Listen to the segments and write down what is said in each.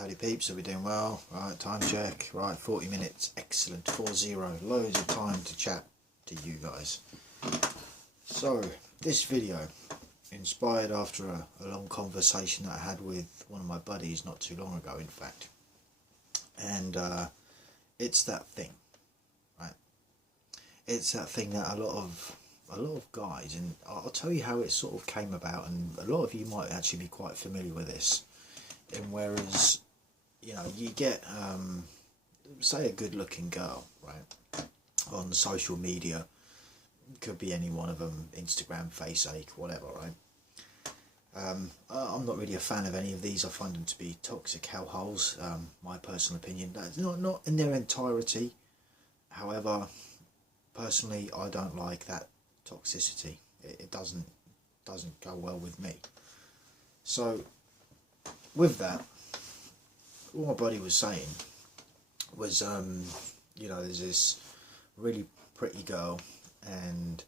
Howdy peeps, are we doing well? Right, time check. Right, 40 minutes. Excellent. 4-0. Loads of time to chat to you guys. So, this video, inspired after a long conversation that I had with one of my buddies not too long ago, in fact. And it's that thing, right? It's that thing that a lot of guys, and I'll tell you how it sort of came about, and a lot of you might actually be quite familiar with this. And whereas, you know, you get, say, a good-looking girl, right, on social media, could be any one of them, Instagram, Faceache, whatever, right? I'm not really a fan of any of these. I find them to be toxic hellholes, my personal opinion. That's not in their entirety. However, personally, I don't like that toxicity. It doesn't go well with me. So, with that, what my buddy was saying was, you know, there's this really pretty girl, and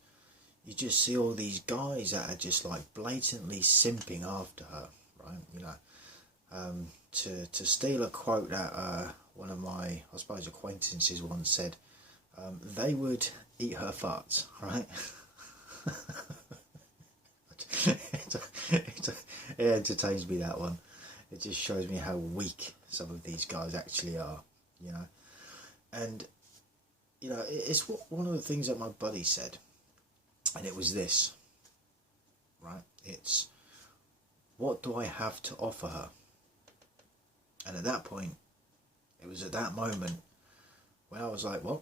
you just see all these guys that are just like blatantly simping after her, right? You know, to steal a quote that one of my, I suppose, acquaintances once said, they would eat her farts, right? It entertains me, that one. It just shows me how weak some of these guys actually are, you know. And, you know, it's one of the things that my buddy said, and it was this, right? It's, what do I have to offer her? And at that point, it was at that moment where I was like, what?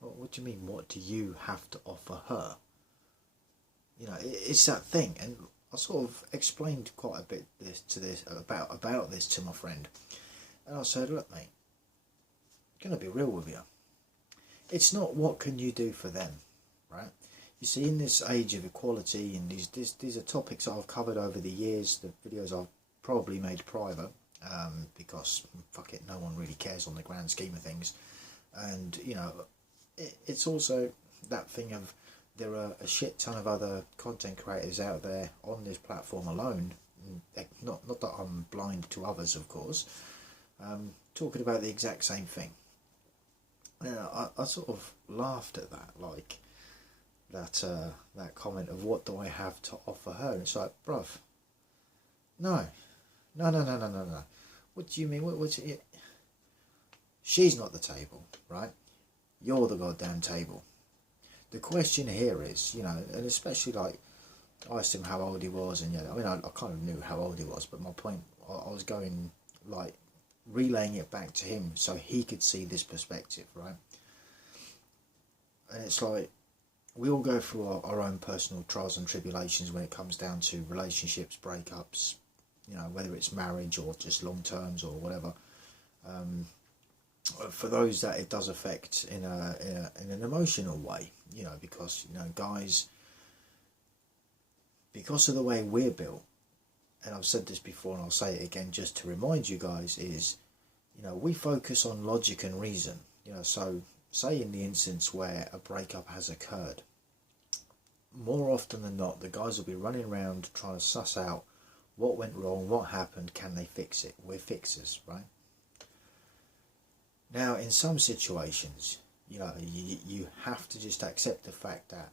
What do you mean, what do you have to offer her? You know, it's that thing. And I sort of explained quite a bit about this to my friend. And I said, look, mate, I'm going to be real with you. It's not what can you do for them, right? You see, in this age of equality, and these are topics I've covered over the years, the videos I've probably made private, because, fuck it, no one really cares on the grand scheme of things. And, you know, it's also that thing of, there are a shit ton of other content creators out there on this platform alone, not that I'm blind to others, of course, talking about the exact same thing. Now, I sort of laughed at that, like, that comment of, what do I have to offer her? And it's like, bruv, no. What do you mean? What's it? She's not the table, right? You're the goddamn table. The question here is, you know, and especially, like, I asked him how old he was, and, yeah, I mean, I kind of knew how old he was, but my point, I was going, like, relaying it back to him so he could see this perspective, right? And it's like, we all go through our own personal trials and tribulations when it comes down to relationships, breakups, you know, whether it's marriage or just long terms or whatever. For those that it does affect in an emotional way, you know, because, you know, guys, because of the way we're built, and I've said this before and I'll say it again just to remind you guys, is, you know, we focus on logic and reason, you know. So say in the instance where a breakup has occurred, more often than not, the guys will be running around trying to suss out what went wrong, what happened, can they fix it? We're fixers, right? Now, in some situations, you know, you have to just accept the fact that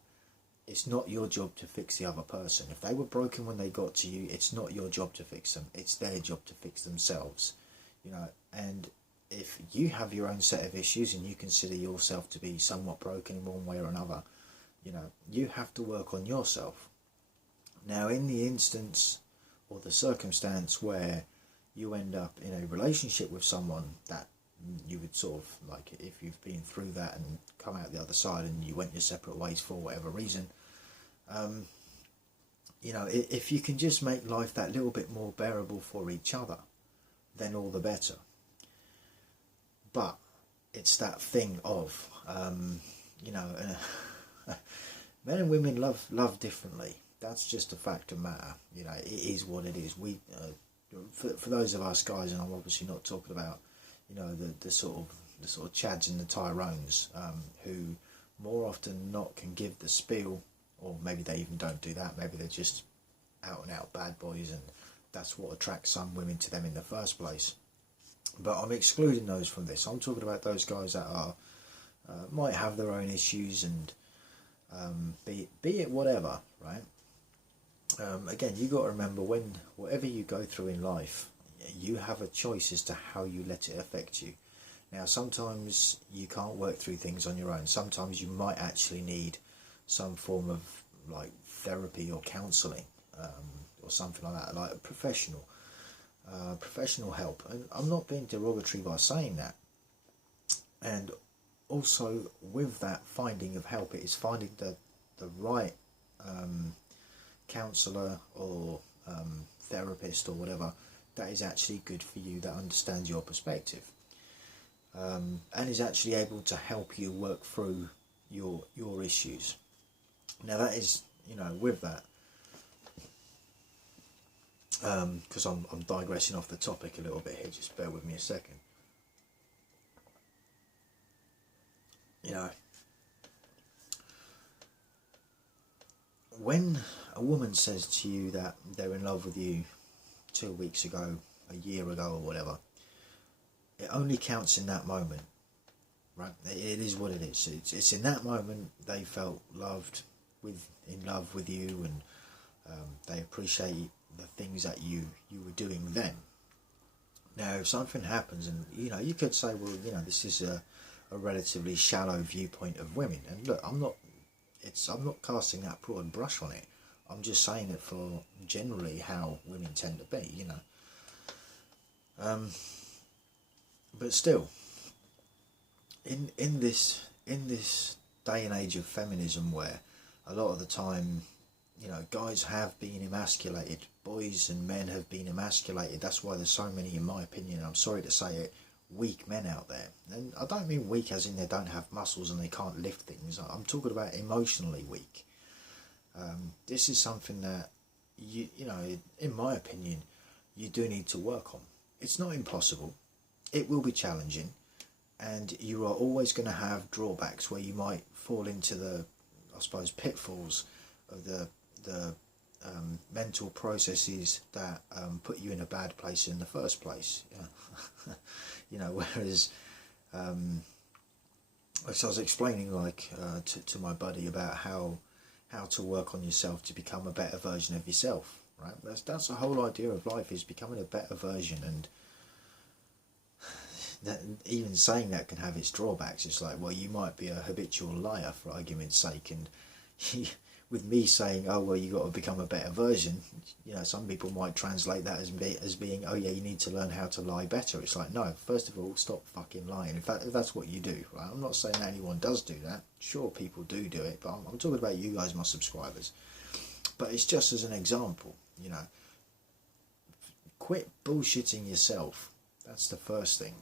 it's not your job to fix the other person. If they were broken when they got to you, it's not your job to fix them. It's their job to fix themselves, you know. And if you have your own set of issues and you consider yourself to be somewhat broken in one way or another, you know, you have to work on yourself. Now, in the instance or the circumstance where you end up in a relationship with someone that you would sort of, like, if you've been through that and come out the other side and you went your separate ways for whatever reason, you know, if you can just make life that little bit more bearable for each other, then all the better. But it's that thing of, you know, men and women love differently. That's just a fact of matter. You know, it is what it is. We, for those of us guys, and I'm obviously not talking about, you know, the sort of chads and the tyrones, who more often than not can give the spiel, or maybe they even don't do that. Maybe they're just out and out bad boys, and that's what attracts some women to them in the first place. But I'm excluding those from this. I'm talking about those guys that are might have their own issues and be it whatever, right? Again, you got to remember, when whatever you go through in life, you have a choice as to how you let it affect you. Now, sometimes you can't work through things on your own. Sometimes you might actually need some form of like therapy or counselling, or something like that, like a professional help. And I'm not being derogatory by saying that. And also with that finding of help, it is finding the right counsellor or therapist or whatever that is actually good for you, that understands your perspective, and is actually able to help you work through your issues. Now that is, with that, because I'm digressing off the topic a little bit here, just bear with me a second. When a woman says to you that they're in love with you 2 weeks ago, a year ago or whatever, it only counts in that moment, right? It is what it is. It's in that moment they felt in love with you, and they appreciate the things that you were doing then. Now, if something happens, and you could say, well, this is a relatively shallow viewpoint of women, and look, I'm not casting that broad brush on it. I'm just saying it for generally how women tend to be, But still, in this day and age of feminism, where a lot of the time, guys have been emasculated, boys and men have been emasculated. That's why there's so many, in my opinion, I'm sorry to say it, weak men out there. And I don't mean weak as in they don't have muscles and they can't lift things. I'm talking about emotionally weak. This is something that in my opinion, you do need to work on. It's not impossible. It will be challenging, and you are always going to have drawbacks where you might fall into the, I suppose, pitfalls of the mental processes that put you in a bad place in the first place. Whereas as I was explaining, to my buddy about how to work on yourself to become a better version of yourself, right? That's the whole idea of life, is becoming a better version. And that, even saying that can have its drawbacks. It's like, well, you might be a habitual liar, for argument's sake, and with me saying, oh well, you got to become a better version, some people might translate that as being, oh yeah, you need to learn how to lie better. It's like, no, first of all, stop fucking lying. In fact, if that's what you do, right? I'm not saying anyone does do that. Sure, people do it, but I'm talking about you guys, my subscribers. But it's just as an example, quit bullshitting yourself. That's the first thing.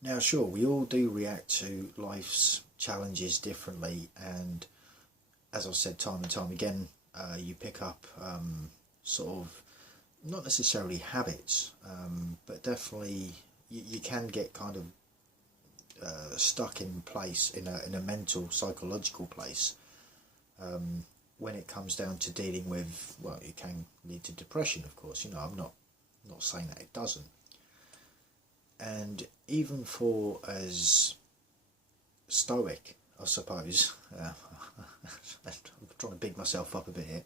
Now, sure, we all do react to life's challenges differently, and as I've said time and time again, you pick up sort of, not necessarily habits, but definitely you can get kind of stuck in place, in a mental, psychological place, when it comes down to dealing with, well, it can lead to depression, of course. I'm not saying that it doesn't. And even for as stoic, I suppose, I'm trying to big myself up a bit here,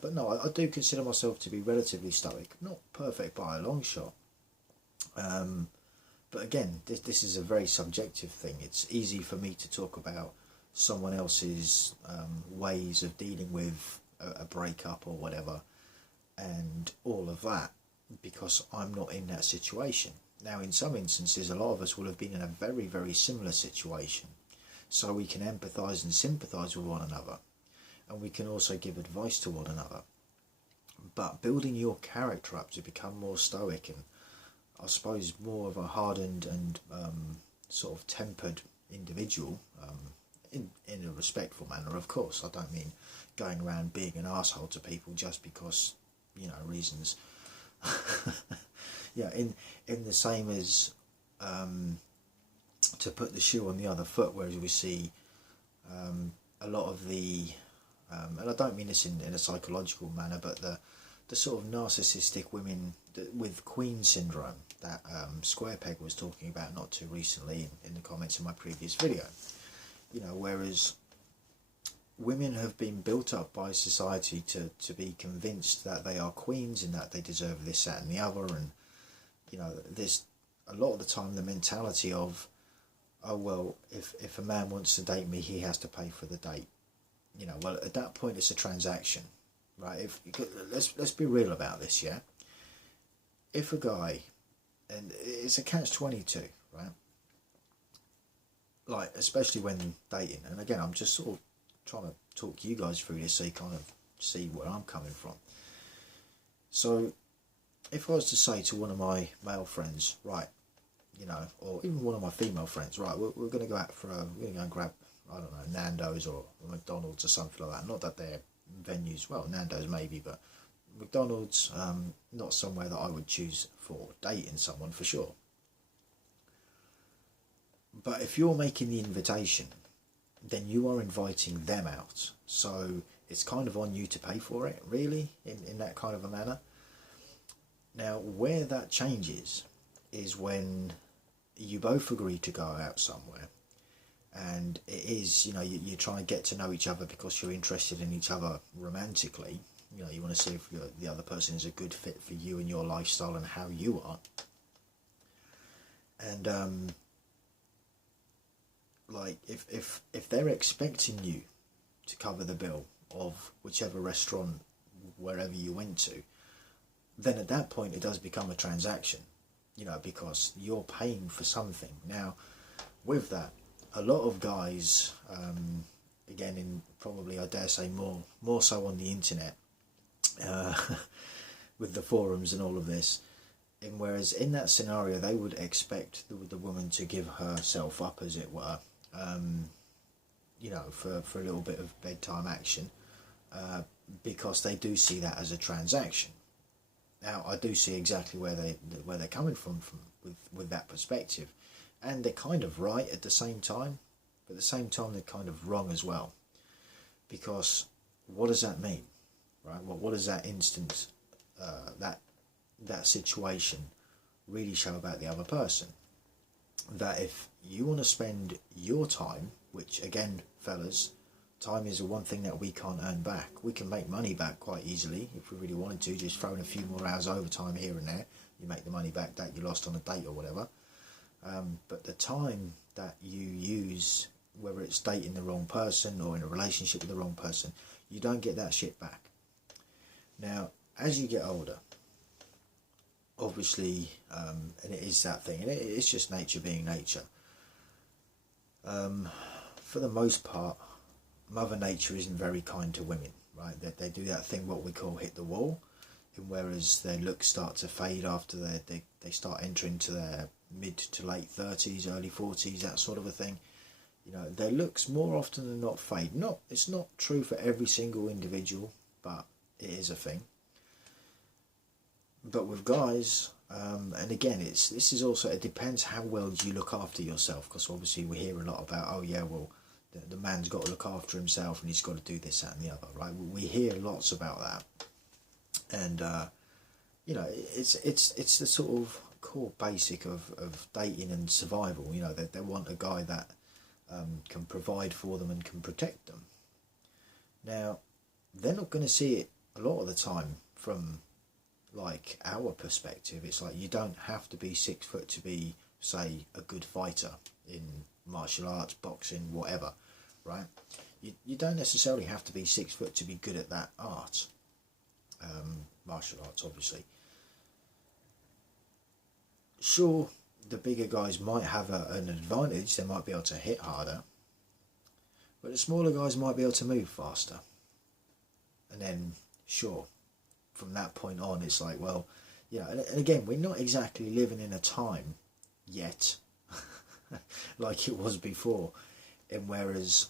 but no, I do consider myself to be relatively stoic, not perfect by a long shot, but again, this is a very subjective thing. It's easy for me to talk about someone else's ways of dealing with a breakup or whatever, and all of that, because I'm not in that situation. Now, in some instances, a lot of us will have been in a very, very similar situation, so we can empathise and sympathise with one another, and we can also give advice to one another. But building your character up to become more stoic and, I suppose, more of a hardened and sort of tempered individual, in a respectful manner, of course. I don't mean going around being an arsehole to people just because, reasons. Yeah, in the same as to put the shoe on the other foot, whereas we see a lot of the, and I don't mean this in a psychological manner, but the sort of narcissistic women with Queen syndrome that Squarepeg was talking about not too recently in the comments in my previous video. You know, whereas women have been built up by society to be convinced that they are queens and that they deserve this, that and the other, and you know, there's a lot of the time the mentality of, oh well, if a man wants to date me, he has to pay for the date. You know, well, at that point it's a transaction, right? Let's be real about this, yeah. If a guy, and it's a catch-22, right? Like, especially when dating, and again, I'm just sort of trying to talk you guys through this so you kind of see where I'm coming from. So, if I was to say to one of my male friends, right, you know, or even one of my female friends, right, we're going to go out for we're going to go and grab, I don't know, Nando's or McDonald's or something like that. Not that they're venues, well, Nando's maybe, but McDonald's, not somewhere that I would choose for dating someone for sure. But if you're making the invitation, then you are inviting them out. So it's kind of on you to pay for it, really, in that kind of a manner. Now, where that changes is when you both agree to go out somewhere, and it is, you know, you're trying to get to know each other because you're interested in each other romantically. You know, you want to see if the other person is a good fit for you and your lifestyle and how you are. And like if they're expecting you to cover the bill of whichever restaurant, wherever you went to, then at that point it does become a transaction, you know, because you're paying for something. Now, with that, a lot of guys, again, in probably, I dare say, more so on the internet, with the forums and all of this, and whereas in that scenario they would expect the woman to give herself up, as it were, you know, for a little bit of bedtime action, because they do see that as a transaction. Now, I do see exactly where they're coming from with that perspective, and they're kind of right at the same time, but at the same time they're kind of wrong as well, because what does that mean, right? What does that instance, that situation really show about the other person? That if you want to spend your time, which again, fellas, time is the one thing that we can't earn back. We can make money back quite easily if we really wanted to, just throwing a few more hours overtime here and there. You make the money back that you lost on a date or whatever. But the time that you use, whether it's dating the wrong person or in a relationship with the wrong person, you don't get that shit back. Now, as you get older, obviously, and it is that thing, and it's just nature being nature. For the most part, Mother Nature isn't very kind to women, right? They do that thing what we call hit the wall, and whereas their looks start to fade after they start entering to their mid to late 30s, early 40s, that sort of a thing. You know, their looks more often than not fade. It's not true for every single individual, but it is a thing. But with guys, and again, this is also, it depends how well you look after yourself, because obviously we hear a lot about, oh yeah, well, the man's got to look after himself and he's got to do this, that and the other, right? We hear lots about that. And, you know, it's the sort of core basic of dating and survival. You know, they want a guy that can provide for them and can protect them. Now, they're not going to see it a lot of the time from, like, our perspective. It's like, you don't have to be 6 foot to be, say, a good fighter in martial arts, boxing, whatever, right? You don't necessarily have to be 6 foot to be good at that art. Martial arts, obviously. Sure, the bigger guys might have an advantage. They might be able to hit harder, but the smaller guys might be able to move faster. And then, sure, from that point on, it's like, well, you know, and again, we're not exactly living in a time yet like it was before, and whereas,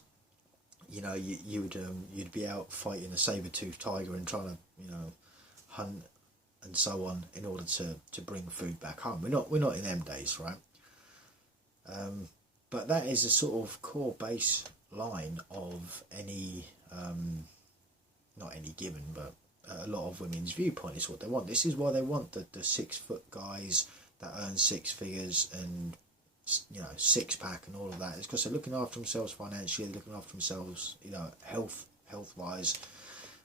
you know, you'd be out fighting a saber-toothed tiger and trying to, you know, hunt and so on in order to bring food back home. We're not in them days, right? But that is a sort of core baseline of any, not any given, but a lot of women's viewpoint. It's what they want. This is why they want the 6-foot guys that earn 6 figures and, you know, 6-pack and all of that. It's because they're looking after themselves financially, they're looking after themselves, you know, health wise,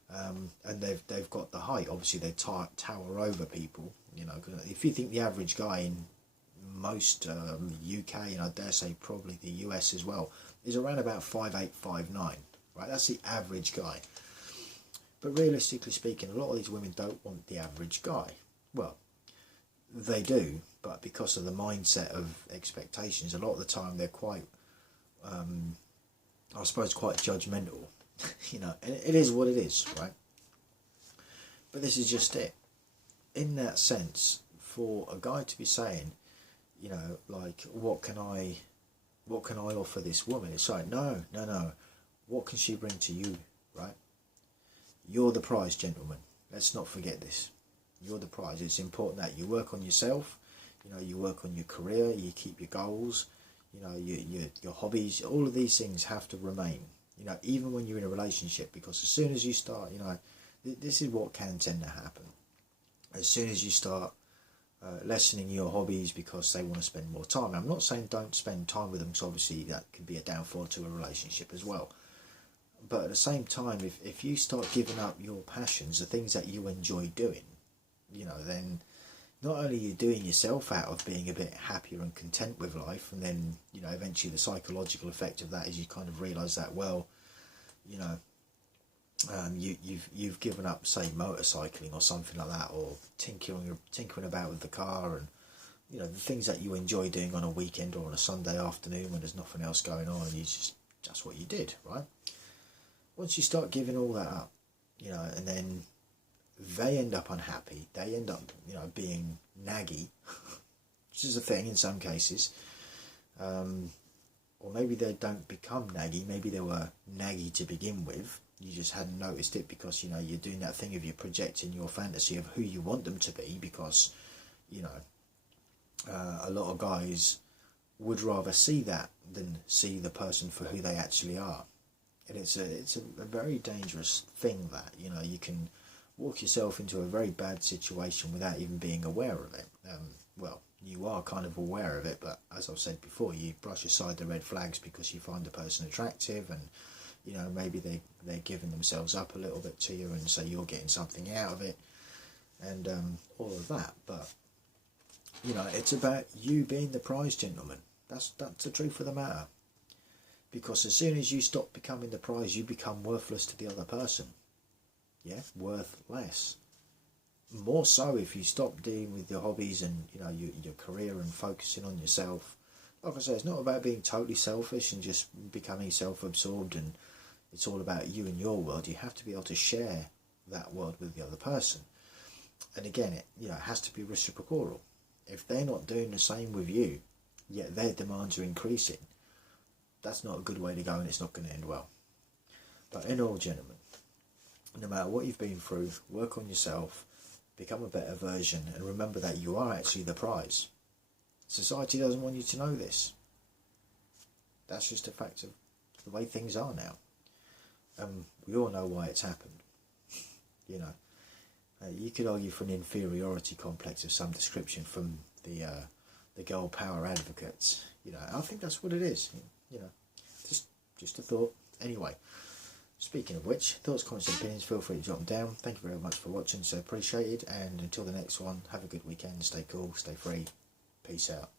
and they've got the height. Obviously, they tower over people. You know, if you think the average guy in most UK, and I dare say probably the US as well, is around about 5'8", 5'9", right? That's the average guy. But realistically speaking, a lot of these women don't want the average guy. Well, they do, but because of the mindset of expectations, a lot of the time they're quite, I suppose, quite judgmental. You know, and it is what it is, right? But this is just it. In that sense, for a guy to be saying, you know, like, what can I offer this woman? It's like, no. What can she bring to you, right? You're the prize, gentlemen. Let's not forget this. You're the prize. It's important that you work on yourself. You know, you work on your career. You keep your goals. You know, your hobbies. All of these things have to remain. You know, even when you're in a relationship, because as soon as you start, you know, this is what can tend to happen. As soon as you start lessening your hobbies because they want to spend more time. I'm not saying don't spend time with them, because obviously that could be a downfall to a relationship as well. But at the same time, if you start giving up your passions, the things that you enjoy doing, you know, then not only are you doing yourself out of being a bit happier and content with life, and then, you know, eventually the psychological effect of that is you kind of realise that, well, you know, you've given up, say, motorcycling or something like that, or tinkering about with the car, and, you know, the things that you enjoy doing on a weekend or on a Sunday afternoon when there's nothing else going on, and just what you did, right? Once you start giving all that up, you know, and then they end up unhappy, they end up, you know, being naggy, which is a thing in some cases, or maybe they don't become naggy, maybe they were naggy to begin with, you just hadn't noticed it because, you know, you're doing that thing of you're projecting your fantasy of who you want them to be, because, you know, a lot of guys would rather see that than see the person for who they actually are. And it's a very dangerous thing that, you know, you can walk yourself into a very bad situation without even being aware of it. Well, you are kind of aware of it, but as I've said before, you brush aside the red flags because you find the person attractive, and, you know, maybe they're giving themselves up a little bit to you, and so you're getting something out of it, and all of that. But, you know, it's about you being the prize, gentlemen. That's the truth of the matter. Because as soon as you stop becoming the prize, you become worthless to the other person. Yeah, worth less. More so if you stop dealing with your hobbies and, you know, your career and focusing on yourself. Like I say, it's not about being totally selfish and just becoming self-absorbed and it's all about you and your world. You have to be able to share that world with the other person. And again, it has to be reciprocal. If they're not doing the same with you, yet their demands are increasing, that's not a good way to go, and it's not going to end well. But in all, gentlemen, no matter what you've been through, work on yourself, become a better version, and remember that you are actually the prize. Society doesn't want you to know this. That's just a fact of the way things are now. We all know why it's happened. You know, you could argue for an inferiority complex of some description from the girl power advocates. You know, I think that's what it is. You know, just a thought. Anyway, speaking of which, thoughts, comments and opinions, feel free to jot them down. Thank you very much for watching, so appreciated, and until the next one, have a good weekend, stay cool, stay free, peace out.